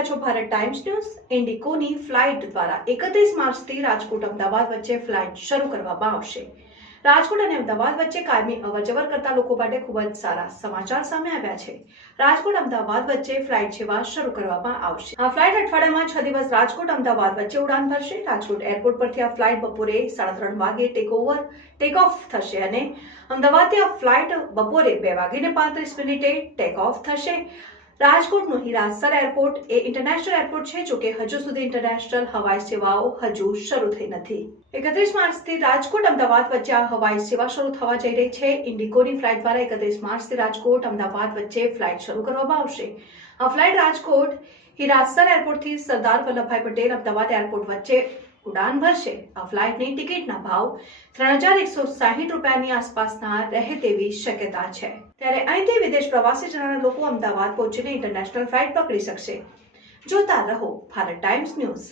રહ્યા છો Bharat times news. ઇન્ડિગોની flight દ્વારા 31 માર્ચથી રાજકોટ અમદાવાદ વચ્ચે ફ્લાઇટ શરૂ કરવામાં આવશે। રાજકોટ અને અમદાવાદ વચ્ચે કાયમી અવરજવર કરતા લોકો માટે ખૂબ જ સારા સમાચાર સામે આવ્યા છે। રાજકોટ અમદાવાદ વચ્ચે ફ્લાઇટ સેવા શરૂ કરવામાં આવશે। આ ફ્લાઇટ અઠવાડિયામાં 6 દિવસ રાજકોટ અમદાવાદ વચ્ચે ઉડાન ભરશે। રાજકોટ એરપોર્ટ પરથી આ ફ્લાઇટ બપોરે 3:30 વાગે ટેક ઓફ થશે અને અમદાવાદથી આ ફ્લાઇટ બપોરે 2:35 ટેક ઓફ થશે। રાજકોટનું હીરાસર એરપોર્ટ એ ઇન્ટરનેશનલ એરપોર્ટ છે, જો કે હજુ સુધી ઇન્ટરનેશનલ હવાઈ સેવાઓ હજુ શરૂ થઈ નથી। 31 માર્ચથી રાજકોટ અમદાવાદ વચ્ચે આ હવાઈ સેવા શરૂ થવા જઈ રહી છે। ઇન્ડિગોની ફ્લાઇટ દ્વારા 31 માર્ચથી રાજકોટ અમદાવાદ વચ્ચે ફ્લાઇટ શરૂ કરવામાં આવશે। આ ફ્લાઇટ રાજકોટ હીરાસર એરપોર્ટથી સરદાર વલ્લભભાઈ પટેલ અમદાવાદ એરપોર્ટ વચ્ચે ઉડાન ભરશે। આ ફ્લાઇટની ટિકિટના ભાવ 3160 રૂપિયાની આસપાસના રહે તેવી શક્યતા છે। ત્યારે અહીંથી વિદેશ પ્રવાસી જનારા લોકો અમદાવાદ પહોંચીને ઇન્ટરનેશનલ ફ્લાઇટ પકડી શકશે। જોતા રહો ભારત ટાઈમ્સ ન્યૂઝ।